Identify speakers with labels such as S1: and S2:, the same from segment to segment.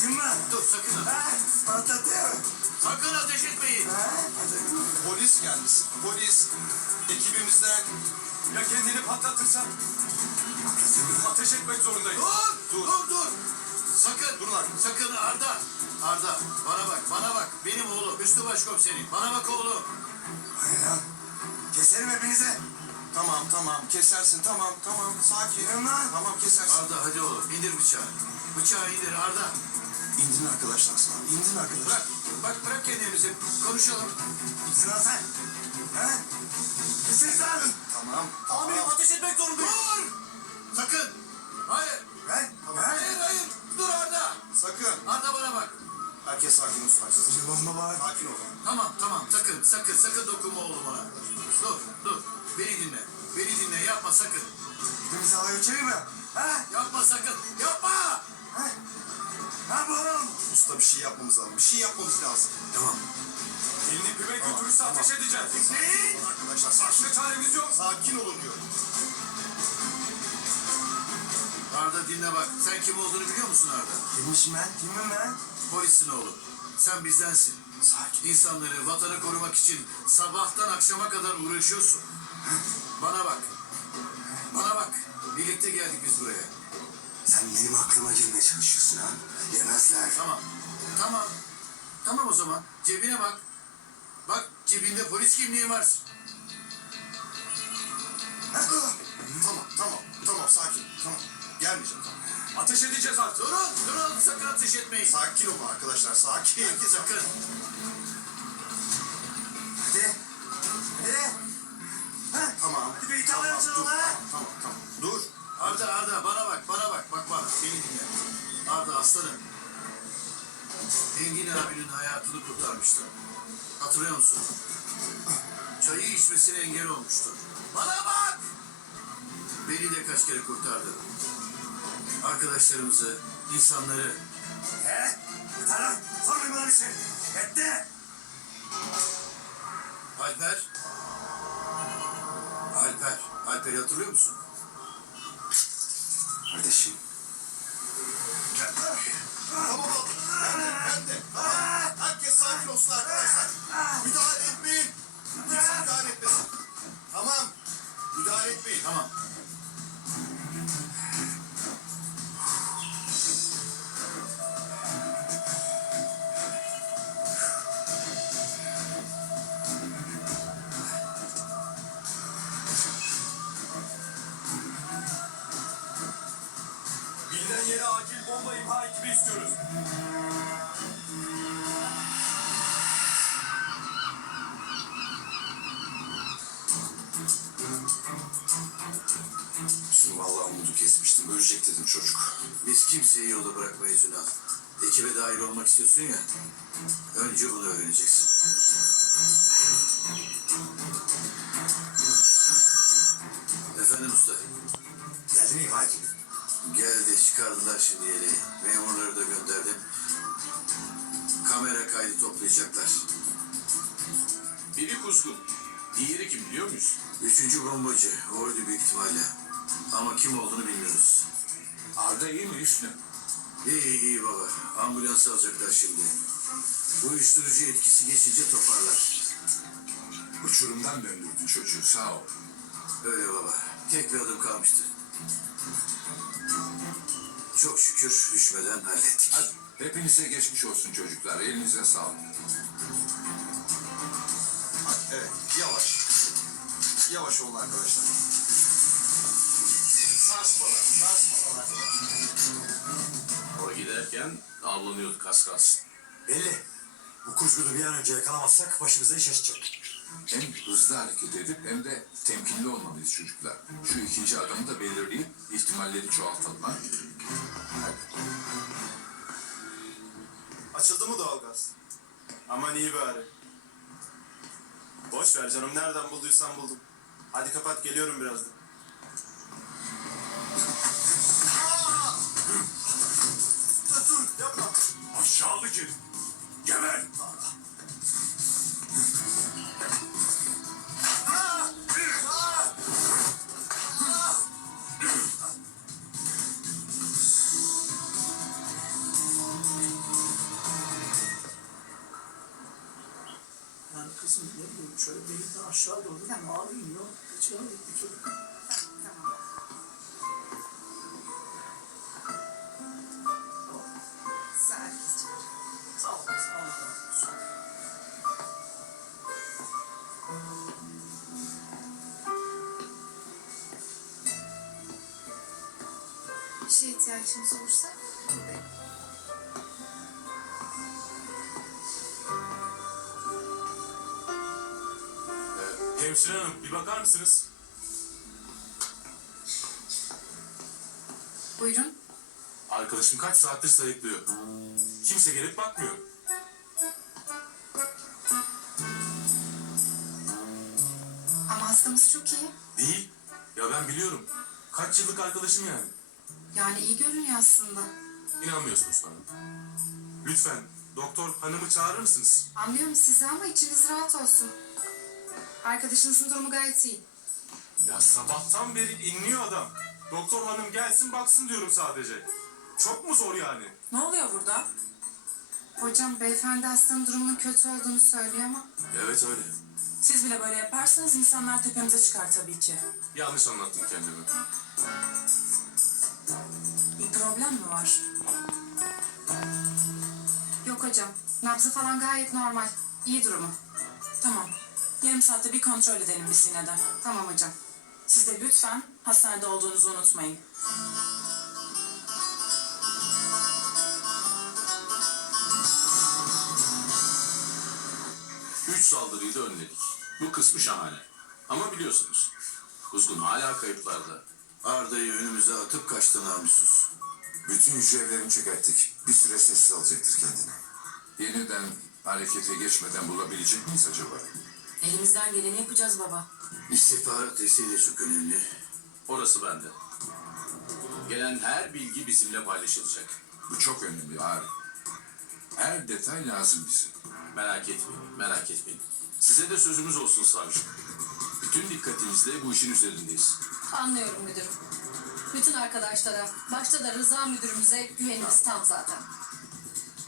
S1: Patlatayım mı?
S2: Dur sakın.
S1: Ha? Patlatayım.
S2: Sakın ateş etmeyin.
S1: Ha?
S3: Polis gelmiş. Polis. Ekibimizden.
S4: Ya kendini patlatırsan? Ateş etmek zorundayım.
S2: Dur, dur, dur. Sakın,
S3: Durun abi.
S2: sakın Arda. Arda, bana bak, bana bak. Benim oğlum, Üstü Başkomiserim. Bana bak oğlum.
S1: Hayır lan. Keserim hepinize.
S3: Tamam tamam kesersin tamam tamam sakin.
S1: Lan.
S3: Tamam kesersin.
S2: Arda hadi oğlum, indir bıçağı. Bıçağı indir Arda.
S3: İndin arkadaşlar sana. İndin arkadaşlar.
S2: Bırak, bak bırak kendimizi. Konuşalım.
S1: Gitsin lan sen. Ha? Kesin lan.
S3: Tamam.
S2: Amirim ateş etmek zorundayım. Dur! Sakın. Hayır.
S1: Ben.
S2: Hayır, hayır. Dur Arda.
S3: Sakın.
S2: Arda bana bak.
S3: Herkes sakin olsun
S1: bomba var.
S3: Sakin ol.
S2: Tamam, tamam. Sakın, sakın, sakın dokunma oğluma. Dur, dur. Beni dinle. Beni dinle. Yapma sakın.
S1: Hepimizi havaya uçurayım mı? Ha?
S2: Yapma sakın. Yapma!
S1: Ha?
S3: Usta bir şey yapmamız lazım. Bir şey yapmamız lazım.
S2: Tamam.
S4: Elini pime götürürse ateş edeceğiz.
S2: Ne?
S3: Arkadaşlar
S4: Başka çaremiz yok.
S3: sakin olun diyor.
S2: Arda dinle bak. Sen kim olduğunu biliyor musun Arda?
S1: Kimmişim ben? Kimim ben?
S2: Polissin oğlum. Sen bizdensin.
S1: Sakin.
S2: İnsanları, vatanı korumak için sabahtan akşama kadar uğraşıyorsun. Bana bak. Bana bak. Birlikte geldik biz buraya.
S1: Sen benim aklıma girmeye çalışıyorsun ha? Yemezler.
S2: Tamam. Tamam. Tamam o zaman. Cebine bak. Bak cebinde polis kimliği var.
S3: Tamam tamam tamam sakin. Tamam. Gelmeyeceğim tamam.
S4: Ateş edeceğiz artık.
S2: Durun, durun. Sakın ateş etmeyin.
S3: Sakin olun arkadaşlar sakin.
S2: Sakın.
S1: Hadi. Hadi.
S2: Engin abinin hayatını kurtarmıştı. Hatırlıyor musun? Çayı içmesine engel olmuştu. Bana bak! Beni de kaç kere kurtardı. Arkadaşlarımızı, insanları.
S1: He? Yeter lan. Sormayın bana bir şey. Yetti.
S2: Alper. Alper. Alper'i hatırlıyor musun?
S1: Kardeşim.
S3: Tamam. Ben de. Tamam. Herkes sakin olsun arkadaşlar. Müdahale etmeyin. Kimse müdahale etmesin. Tamam. Müdahale etmeyin.
S2: Tamam.
S4: Bilinen yere acil bomba imha ekibi istiyoruz.
S3: Şimdi vallahi umudu kesmiştim. Ölecek dedim çocuk.
S2: Biz kimseyi yolda bırakmayız Ünal. Ekibe dahil olmak istiyorsun ya. Önce bunu öğreneceksin. Efendim usta.
S1: Geldi miyim hakim?
S2: Geldi çıkardılar şimdi yeleği. Memurları da gönderdim. Kamera kaydı toplayacaklar.
S4: Biri kuzgun. Diğeri kim biliyor muyuz?
S2: Üçüncü bombacı. Oydu büyük ihtimalle. Ama kim olduğunu bilmiyoruz.
S4: Arda iyi mi Hüsnü?
S2: İyi iyi iyi baba. Ambulans alacaklar şimdi. Bu uyuşturucu etkisi geçince toparlar.
S4: Uçurumdan döndürdün çocuğu sağ ol.
S2: Öyle baba. Tek bir adım kalmıştı. Çok şükür düşmeden hallettik.
S5: Hepinize geçmiş olsun çocuklar. Elinize sağlık.
S3: Yavaş olun arkadaşlar. Sarsmalar. Sarsmalar arkadaşlar.
S4: O giderken avlanıyordu kas kalsın.
S1: Belli. Bu kuzgunu bir an önce yakalamazsak başımıza iş açacak.
S5: Hem hızlı hareket edip hem de temkinli olmalıyız çocuklar. Şu ikinci adımı da belirleyip ihtimalleri çoğaltalım ha. Hadi.
S6: Açıldı mı doğalgaz? Aman iyi bari. Boş ver canım nereden bulduysan buldum. Hadi kapat geliyorum birazdan.
S3: Dur yapma.
S4: Aşağılık herif. Geber.
S2: Yani kızım ne bileyim şöyle değil de aşağı doğru
S7: yani
S2: ağlayayım iniyor. İçine bir çocuk.
S7: Bir şeye ihtiyacınız olursa buradayım.
S8: Hemşire hanım bir bakar mısınız?
S7: Buyurun.
S8: Arkadaşım kaç saattir sayıklıyor. Kimse gelip bakmıyor.
S7: Ama hastamız çok iyi.
S8: Değil. Ya ben biliyorum. Kaç yıllık arkadaşım yani.
S7: Yani iyi görünüyor aslında.
S8: İnanmıyorsunuz bana. Lütfen doktor hanımı çağırır mısınız?
S7: Anlıyorum sizi ama içiniz rahat olsun. Arkadaşınızın durumu gayet iyi.
S8: Ya sabahtan beri inliyor adam. Doktor hanım gelsin baksın diyorum sadece. Çok mu zor yani?
S9: Ne oluyor burada?
S7: Hocam beyefendi hastanın durumunun kötü olduğunu söylüyor ama
S8: Evet öyle.
S9: Siz bile böyle yaparsanız insanlar tepemize çıkar tabii ki.
S8: Yanlış anlattım kendimi.
S9: Bir problem mi var?
S7: yok hocam. Nabzı falan gayet normal. İyi durumu.
S9: Tamam. Yarım saatte bir kontrol edelim biz yine de.
S7: Tamam hocam.
S9: Siz de lütfen hastanede olduğunuzu unutmayın.
S4: Üç saldırıyı da önledik. Bu kısmı şahane. Ama biliyorsunuz. Kuzgun hala kayıplarda.
S2: Arda'yı önümüze atıp kaçtı namussuz.
S3: Bütün hücrelerini çökerttik. Bir süre sessiz alacaktır kendini.
S5: Yeniden harekete geçmeden bulabilecek miyiz acaba?
S9: Elimizden geleni yapacağız baba.
S2: İstihbarat desteği de çok önemli.
S4: Orası bende. Gelen her bilgi bizimle paylaşılacak.
S5: Bu çok önemli Arif. Her detay lazım bize.
S4: Merak etmeyin, merak etmeyin. Size de sözümüz olsun savcım. Bütün dikkatimizle bu işin üzerindeyiz.
S10: Anlıyorum müdürüm. Bütün arkadaşlara, başta da Rıza müdürümüze güvenimiz tam zaten.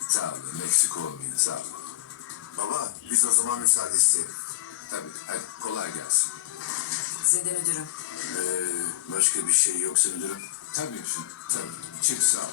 S5: Sağ olun, eksik olmayın, sağ olun.
S3: Baba biz o zaman müsaade isteyelim.
S5: Tabii, hadi kolay gelsin.
S9: Size de müdürüm.
S2: Ee, başka bir şey yoksa müdürüm.
S5: Tabii, tabii. Çık sağ ol.